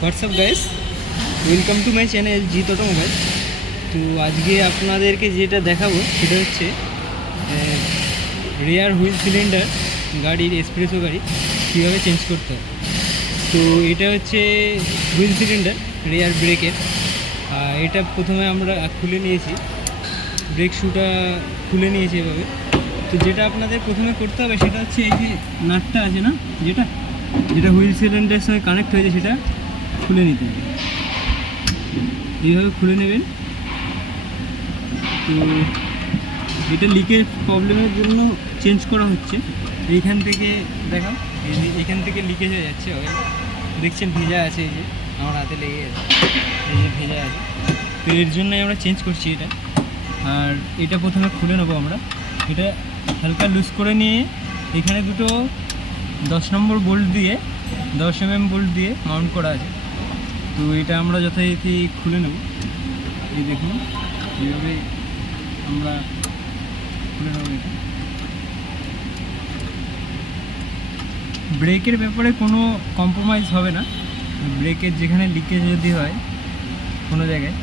WhatsApp guys, welcome to my channel Jeet automobile. তো আজকে আপনাদেরকে যেটা দেখাবো সেটা হচ্ছে রিয়ার হুইল সিলিন্ডার গাড়ির এক্সপ্রেসো গাড়ি কীভাবে চেঞ্জ করতে হয়। তো এটা হচ্ছে হুইল সিলিন্ডার রিয়ার ব্রেকের। এটা প্রথমে আমরা খুলে নিয়েছি, ব্রেক শুটা খুলে নিয়েছি এভাবে। তো যেটা আপনাদের প্রথমে করতে হবে সেটা হচ্ছে এই যে নাটটা আছে না, যেটা হুইল সিলিন্ডারের সঙ্গে কানেক্ট হয়েছে সেটা খুলে নিতে হবে। এইভাবে খুলে নেবেন। তো এটা লিকের প্রবলেমের জন্য চেঞ্জ করা হচ্ছে। এইখান থেকে দেখাও, এইখান থেকে লিকেজ হয়ে যাচ্ছে। দেখছেন ভেজা আছে, এই যে আমার হাতে লেগে আছে, এই যে ভেজা আছে। তো এর জন্যই আমরা চেঞ্জ করছি এটা। আর এটা প্রথমে খুলে নেবো আমরা। এটা হালকা লুজ করে নিয়ে এখানে দুটো 10 নম্বর বোল্ট দিয়ে 10 mm বোল্ট দিয়ে মাউন্ট করা আছে। তো এটা আমরা যথারীতি খুলে নেব। এই দেখুন এইভাবে আমরা খুলে নেব। এটা ব্রেকের ব্যাপারে কোনো কম্প্রোমাইজ হবে না। ব্রেকের যেখানে লিকেজ যদি হয় কোনো জায়গায়,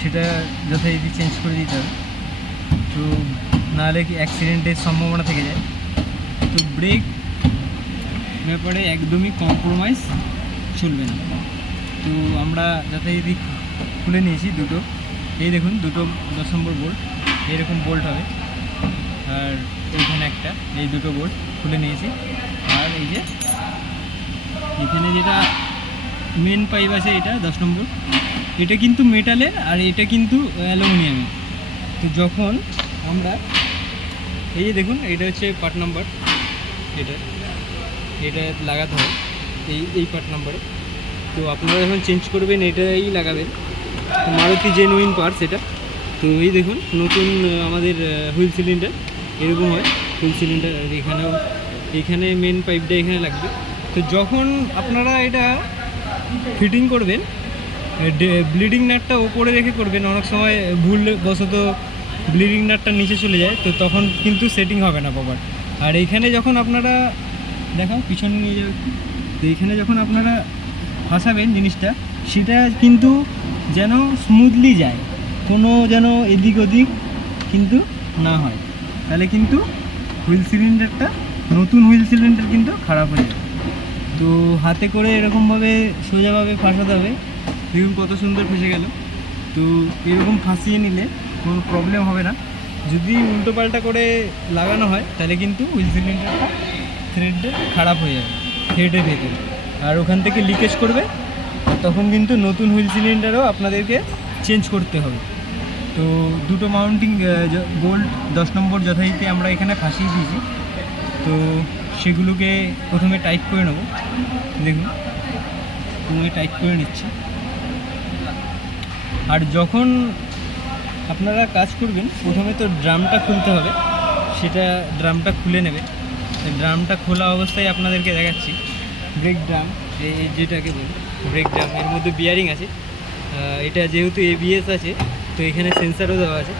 সেটা যথারীতি চেঞ্জ করে দিতে হবে। তো নাহলে কি অ্যাক্সিডেন্টের সম্ভাবনা থেকে যায়। তো ব্রেক ব্যাপারে একদমই কম্প্রোমাইজ চলবে না। তো আমরা যথারীতি খুলে নিয়েছি দুটো। এই দেখুন দুটো 10 নম্বর বোল্ট, এরকম বোল্ট হবে। আর এইখানে একটা, এই দুটো বোল্ট খুলে নিয়েছি। আর এই যে এখানে যেটা মেন পাইপ আছে, এটা 10 নম্বর, এটা কিন্তু মেটালের আর এটা কিন্তু অ্যালুমিনিয়ামের। তো যখন আমরা এই যে দেখুন, এটা হচ্ছে পার্ট নাম্বার, এটা লাগাতে হয় এই পার্ট নাম্বারে। তো আপনারা যখন চেঞ্জ করবেন এটাই লাগাবেন, মারুতি জেনুইন পার্টস এটা। তো এই দেখুন নতুন আমাদের হুইল সিলিন্ডার এরকম হয় হুইল সিলিন্ডার। আর এখানে মেন পাইপটা এখানে লাগবে। তো যখন আপনারা এটা ফিটিং করবেন, ব্লিডিং নাটটা ওপরে রেখে করবেন। অনেক সময় ভুলবশত ব্লিডিং নাটটা নিচে চলে যায়, তো তখন কিন্তু সেটিং হবে না প্রপার। আর এইখানে যখন আপনারা দেখাও, পিছনে নিয়ে যাবে। তো এইখানে যখন আপনারা ফাঁসাবেন জিনিসটা, সেটা কিন্তু যেন স্মুথলি যায়, কোনো যেন এদিক ওদিক কিন্তু না হয়। তাহলে কিন্তু হুইল সিলিন্ডারটা, নতুন হুইল সিলিন্ডার কিন্তু খারাপ হয়ে যাবে। তো হাতে করে এরকমভাবে সোজাভাবে ফাঁসাতে হবে। দেখুন কত সুন্দর ফেসে গেল। তো এরকম ফাঁসিয়ে নিলে কোনো প্রবলেম হবে না। যদি উল্টো পাল্টা করে লাগানো হয় তাহলে কিন্তু হুইল সিলিন্ডারটা থ্রেডে খারাপ হয়ে যাবে, থ্রেডের ভেতরে, আর ওখান থেকে লিকেজ করবে। তখন কিন্তু নতুন হুইল সিলিন্ডারও আপনাদেরকে চেঞ্জ করতে হবে। তো দুটো মাউন্টিং বোল্ট 10 নম্বর যথারীতি আমরা এখানে ফাঁসিয়ে দিয়েছি। তো সেগুলোকে প্রথমে টাইট করে নেব। দেখুন প্রথমে টাইট করে নিচ্ছি। আর যখন আপনারা কাজ করবেন প্রথমে তো ড্রামটা খুলতে হবে, সেটা ড্রামটা খুলে নেবে। ড্রামটা খোলা অবস্থায় আপনাদেরকে দেখাচ্ছি। ব্রেক ড্রাম, এই যেটাকে বলি ব্রেক ড্রাম, এর মধ্যে বিয়ারিং আছে। এটা যেহেতু ABS আছে, তো এখানে সেন্সারও দেওয়া আছে।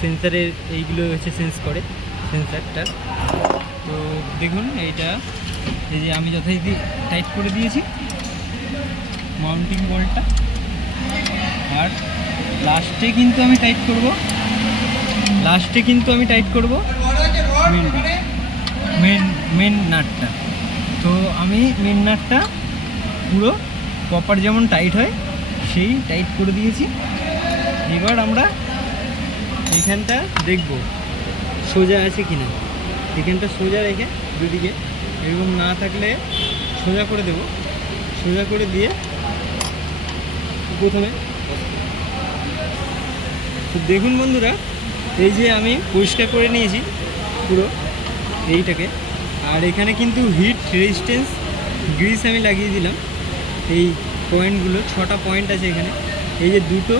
সেন্সারের এইগুলো হচ্ছে সেন্স করে সেন্সারটা। তো দেখুন এইটা, এই যে আমি যথারীতি টাইট করে দিয়েছি মাউন্টিং বলটা। আর লাস্টে কিন্তু আমি টাইট করব মেন নাটটা। তো আমি মেন নাটটা পুরো প্রপার যেমন টাইট হয় সেই টাইট করে দিয়েছি। এবার আমরা এইখানটা দেখব সোজা আছে কি না। এখানটা সোজা রেখে দুদিকে, এরকম না থাকলে সোজা করে দেব। সোজা করে দিয়ে প্রথমে তো দেখুন বন্ধুরা, এই যে আমি পরিষ্কার করে নিয়েছি পুরো এইটাকে। আর এখানে কিন্তু হিট রেজিস্ট্যান্স গ্রিস আমি লাগিয়ে দিলাম। এই পয়েন্টগুলো 6টা পয়েন্ট আছে এখানে। এই যে দুটো,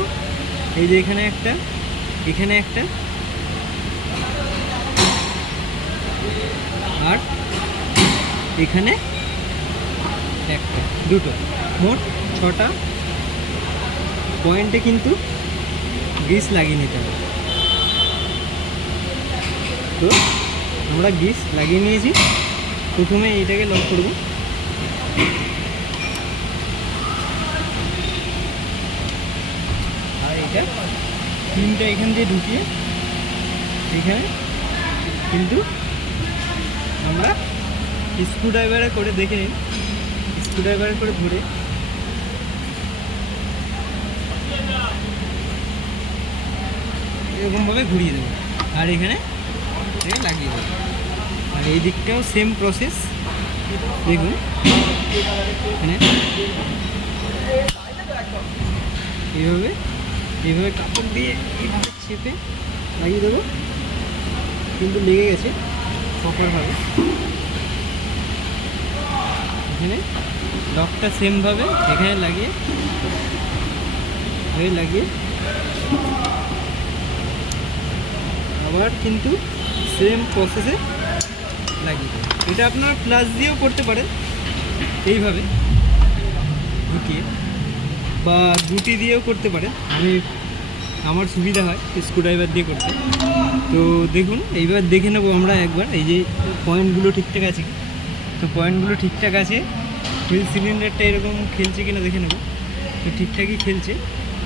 এই যে এখানে একটা আর এখানে একটা, দুটো, মোট 6টা পয়েন্টে কিন্তু গ্রিস লাগিয়ে নিতে হবে। তো আমরা গ্রিস লাগিয়ে নিয়েছি। প্রথমে এইটাকে লক করব। এটা পিনটা এখান দিয়ে ঢুকিয়ে এখানে কিন্তু আমরা স্ক্রুড্রাইভারে করে দেখে নিন, স্ক্রুড্রাইভারে করে ধরে এরকমভাবে ঘুরিয়ে দেবো আর এখানে লাগিয়ে দেবো। আর এই দিকটাও সেম প্রসেস, দেখুন এখানে এইভাবে এইভাবে কাপড় দিয়ে এইভাবে চেপে লাগিয়ে দেবো, কিন্তু লেগে গেছে প্রপারভাবে। এখানে লকটা সেমভাবে এখানে লাগিয়ে আবার কিন্তু সেম প্রসেসে লাগিয়ে দেবো। এটা আপনারা প্লাস দিয়েও করতে পারেন, এইভাবে ঢুকিয়ে, বা গুটি দিয়েও করতে পারেন। আমার সুবিধা হয় স্ক্রুড্রাইভার দিয়ে করতে। তো দেখুন এইবার দেখে নেবো আমরা একবার এই যে পয়েন্টগুলো ঠিকঠাক আছে কি। তো পয়েন্টগুলো ঠিকঠাক আছে, হুইল সিলিন্ডারটা এরকম খেলছে কিনা দেখে নেবো। তো ঠিকঠাকই খেলছে,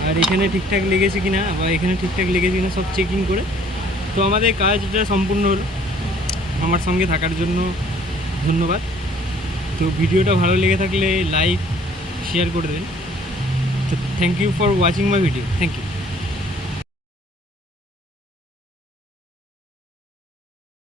আর এখানে ঠিকঠাক লেগেছে কিনা বা এখানে ঠিকঠাক লেগেছে কিনা সব চেকিং করে। তো আমাদের কাজটা সম্পূর্ণ হলো। আমার সঙ্গে থাকার জন্য ধন্যবাদ। তো ভিডিওটা ভালো লেগে থাকলে লাইক শেয়ার করে দেবেন। তো thank you for watching my video. Thank you.